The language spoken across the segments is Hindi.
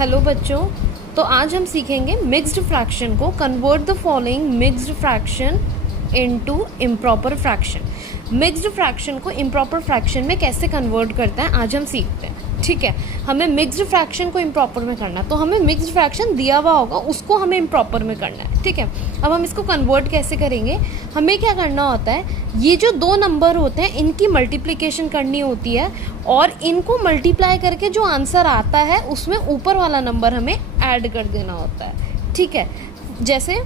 हेलो बच्चों, तो आज हम सीखेंगे मिक्स्ड फ्रैक्शन को convert the following mixed fraction into improper fraction. Mixed fraction को इम्प्रॉपर फ्रैक्शन में कैसे कन्वर्ट करते हैं आज हम सीखते हैं। ठीक है, हमें मिक्स्ड फ्रैक्शन को इम्प्रॉपर में करना है, तो हमें मिक्स्ड फ्रैक्शन दिया हुआ होगा उसको हमें इम्प्रॉपर में करना है। ठीक है, अब हम इसको कन्वर्ट कैसे करेंगे, हमें क्या करना होता है, ये जो दो नंबर होते हैं इनकी मल्टीप्लिकेशन करनी होती है और इनको मल्टीप्लाई करके जो आंसर आता है उसमें ऊपर वाला नंबर हमें ऐड कर देना होता है। ठीक है, जैसे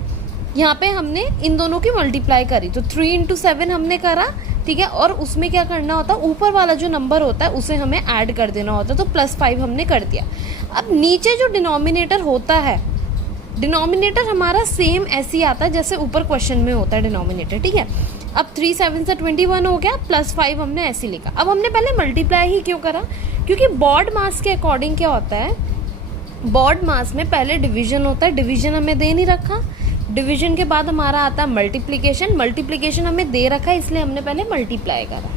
यहाँ पे हमने इन दोनों की मल्टीप्लाई करी तो 3 × 7 हमने करा। ठीक है, और उसमें क्या करना होता है, ऊपर वाला जो नंबर होता है उसे हमें ऐड कर देना होता है, तो +5 हमने कर दिया। अब नीचे जो डिनोमिनेटर होता है, डिनोमिनेटर हमारा सेम ऐसे ही आता है जैसे ऊपर क्वेश्चन में होता है डिनोमिनेटर। ठीक है, अब 3 × 7 = 21 हो गया, +5 हमने ऐसे लिखा। अब हमने पहले मल्टीप्लाई ही क्यों करा, क्योंकि बॉड मास के अकॉर्डिंग क्या होता है, बॉड मास में पहले डिवीजन होता है, डिवीजन हमें दे नहीं रखा, डिवीजन के बाद हमारा आता है मल्टीप्लिकेशन, मल्टीप्लिकेशन हमें दे रखा है इसलिए हमने पहले मल्टीप्लाई करा।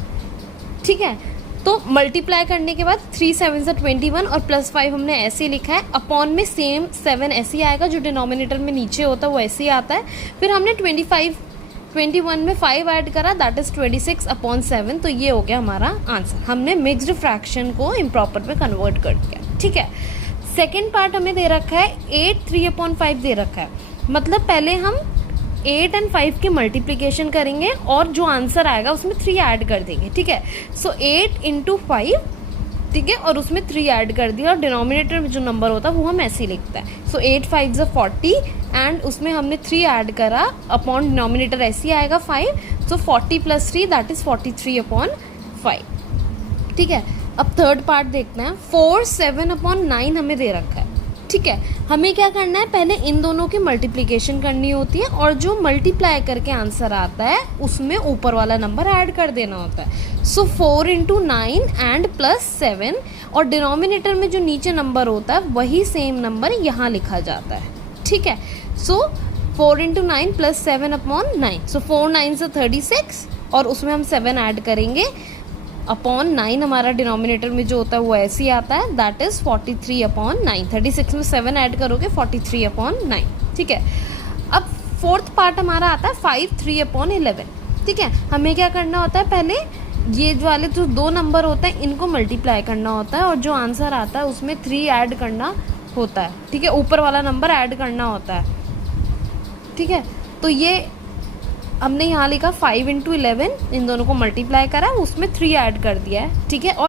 ठीक है, तो मल्टीप्लाई करने के बाद 3 × 7 = 21 और +5 हमने ऐसे ही लिखा है, अपॉन में सेम 7 ऐसे ही आएगा, जो डिनोमिनेटर में नीचे होता है वो ऐसे ही आता है। फिर हमने 21 में 5 ऐड करा, दैट इज 26/7, तो ये हो गया हमारा आंसर। हमने मिक्स्ड फ्रैक्शन को इम्प्रॉपर में कन्वर्ट कर दिया। ठीक है, सेकेंड पार्ट हमें दे रखा है 8 3/5 दे रखा है, मतलब पहले हम 8 और 5 की मल्टीप्लिकेशन करेंगे और जो आंसर आएगा उसमें 3 ऐड कर देंगे। ठीक है, सो 8 × 5, ठीक है, और उसमें 3 ऐड कर दिया और डिनोमिनेटर में जो नंबर होता है वो हम ऐसे ही लिखते हैं। सो 8 × 5 = 40 एंड उसमें हमने 3 ऐड करा, अपॉन डिनोमिनेटर ऐसे ही आएगा 5, सो 40 + 3 दैट इज 43/5। ठीक है, अब थर्ड पार्ट देखते हैं। 4 7/9 हमें दे रखा है। ठीक है, हमें क्या करना है, पहले इन दोनों की मल्टीप्लिकेशन करनी होती है और जो मल्टीप्लाई करके आंसर आता है उसमें ऊपर वाला नंबर ऐड कर देना होता है। सो 4 × 9 एंड +7, और डिनोमिनेटर में जो नीचे नंबर होता है वही सेम नंबर यहाँ लिखा जाता है। ठीक है, सो 4 × 9 +7/9, सो 4 × 9 = 36 और उसमें हम 7 ऐड करेंगे, अपॉन 9 हमारा डिनोमिनेटर में जो होता है वो ऐसे ही आता है, दैट इज 43/9। 36 में 7 ऐड करोगे 43/9। ठीक है, अब फोर्थ पार्ट हमारा आता है 5 3/11। ठीक है, हमें क्या करना होता है, पहले ये वाले जो दो नंबर होते हैं इनको मल्टीप्लाई करना होता है और जो आंसर आता है उसमें 3 ऐड करना होता है। ठीक है, ऊपर वाला नंबर ऐड करना होता है। ठीक है, तो ये हमने यहाँ लिखा 5 × 11, इन दोनों को मल्टीप्लाई करा, उसमें 3 ऐड कर दिया है। ठीक है, और